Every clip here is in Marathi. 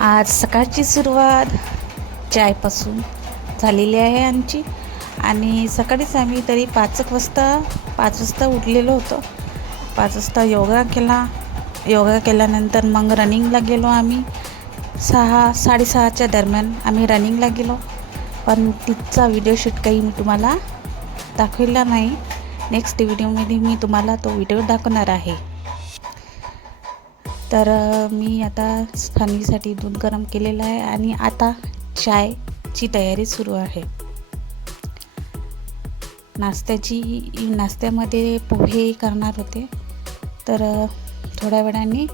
आज सकाळची सुरुवात चायपासून झालेली आहे आमची. आणि सकाळीच आम्ही तरी पाच एक वाजता पाच वाजता उठलेलो होतो. पाच वाजता योगा केला. योगा केल्यानंतर मग रनिंगला गेलो आम्ही. सहा साडेसहाच्या दरम्यान आम्ही रनिंगला गेलो. पण तिथचा व्हिडिओ शूट काही मी तुम्हाला दाखविला नाही. नेक्स्ट व्हिडिओमध्ये मी तुम्हाला तो व्हिडिओ दाखवणार आहे. तर मी आता सानवीसाठी दूध गरम केलेलं आहे आणि आता चायची तयारी सुरू आहे. नाश्त्याची नाश्त्यामध्ये पोहे करणार होते. तर थोड्या वेळाने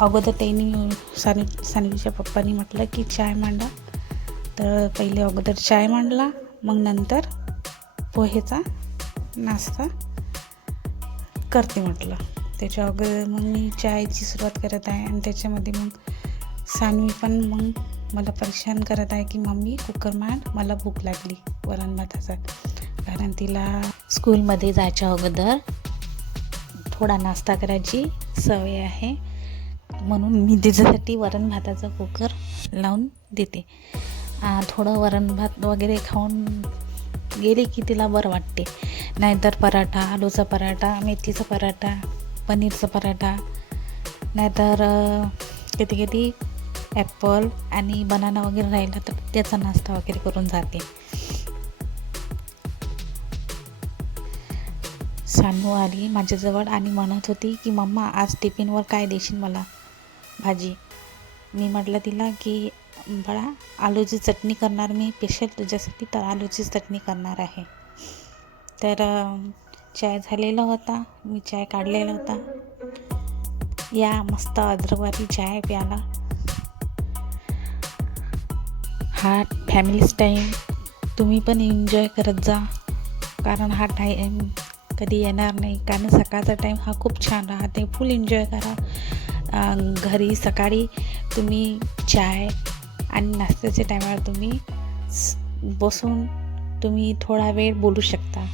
अगोदर त्यांनी सानी सानवीच्या पप्पांनी म्हटलं की चाय मांडा. तर पहिले अगोदर चाय मांडला मग नंतर पोहेचा नाश्ता करते म्हटलं. त्याच्या अगोदर मग मी चायची सुरुवात करत आहे आणि त्याच्यामध्ये मग सानवी पण मग मला परेशान करत आहे की मम्मी कुकर मांड मला भूक लागली वरण भाताचा. कारण तिला स्कूलमध्ये जायच्या अगोदर थोडा नाश्ता करायची सवय आहे. म्हणून मी तिच्यासाठी वरण भाताचा कुकर लावून देते. थोडं वरण भात वगैरे खाऊन गेले की तिला बरं वाटते. नाहीतर पराठा आलूचा पराठा मेथीचा पराठा पनीरचा पराठा नाहीतर अ, कधी कधी ॲपल आणि बनाना वगैरे राहिला तर त्याचा नाश्ता वगैरे करून जाते. सानू आली माझ्याजवळ आणि म्हणत होती की मम्मा आज टिफिनवर काय देशील मला भाजी? मी म्हटलं तिला की बाळा आलूची चटणी करणार मी. स्पेशल तुझ्यासाठी तर आलूची चटणी करणार आहे. तर चाय झालेला होता. मी चाय काढलेला होता. या मस्त अद्रकवाली चाय प्याला. हा फॅमिलीज टाईम तुम्ही पण एन्जॉय करत जा. कारण हा टाईम कधी येणार नाही. कारण सकाळचा टाईम हा खूप छान राहते. फुल एन्जॉय करा. घरी सकाळी तुम्ही चाय आणि नाश्त्याच्या टायमाला तुम्ही बसून तुम्ही थोडा वेळ बोलू शकता.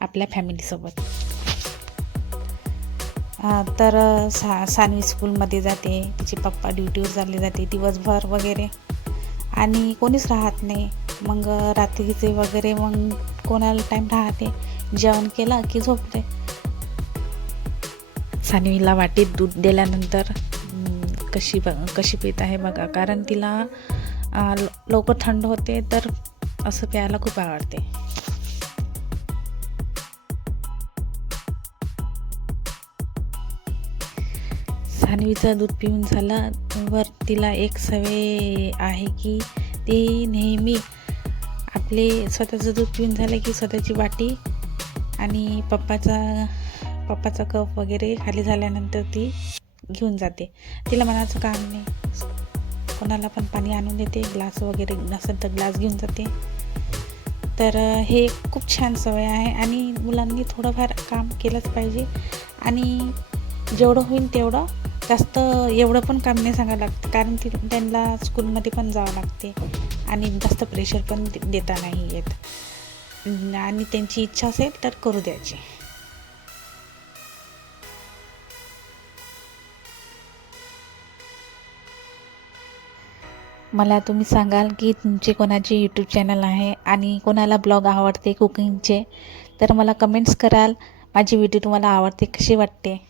आपल्या फॅमिलीसोबत तर सा सानवी स्कूलमध्ये जाते. तिचे पप्पा ड्युटीवर चालले जाते दिवसभर वगैरे. आणि कोणीच राहत नाही. मग रात्रीचे वगैरे मग कोणाला टाईम राहते? जेवण केलं की झोपते. सानवीला वाटीत दूध दिल्यानंतर कशी ब कशी पित आहे बघा. कारण तिला ल- लवकर थंड होते तर असं प्यायला खूप आवडते. सानवीचं दूध पिऊन झालं. वर तिला एक सवय आहे की ती नेहमी आपले स्वतःचं दूध पिऊन झालं की स्वतःची वाटी आणि पप्पाचा पप्पाचा कप वगैरे खाली झाल्यानंतर ती घेऊन जाते. तिला मनाचं काम नाही. कोणाला पण पाणी आणून देते. ग्लास वगैरे नसेल तर ग्लास घेऊन जाते. तर हे खूप छान सवय आहे आणि मुलांनी थोडंफार काम केलंच पाहिजे. आणि जेवढं होईल तेवढं जास्त एवढं पण काम नाही सांगावं लागतं. कारण ती त्यांना स्कूलमध्ये पण जावं लागते. आणि जास्त प्रेशर पण दे- देता नाही येत. आणि त्यांची इच्छा असेल तर करू द्यायची. मला तुम्ही सांगाल की तुमचे कोणाचे यूट्यूब चॅनल आहे आणि कोणाला ब्लॉग आवडते कुकिंगचे तर मला कमेंट्स कराल. माझी व्हिडिओ तुम्हाला आवडते कशी वाटते?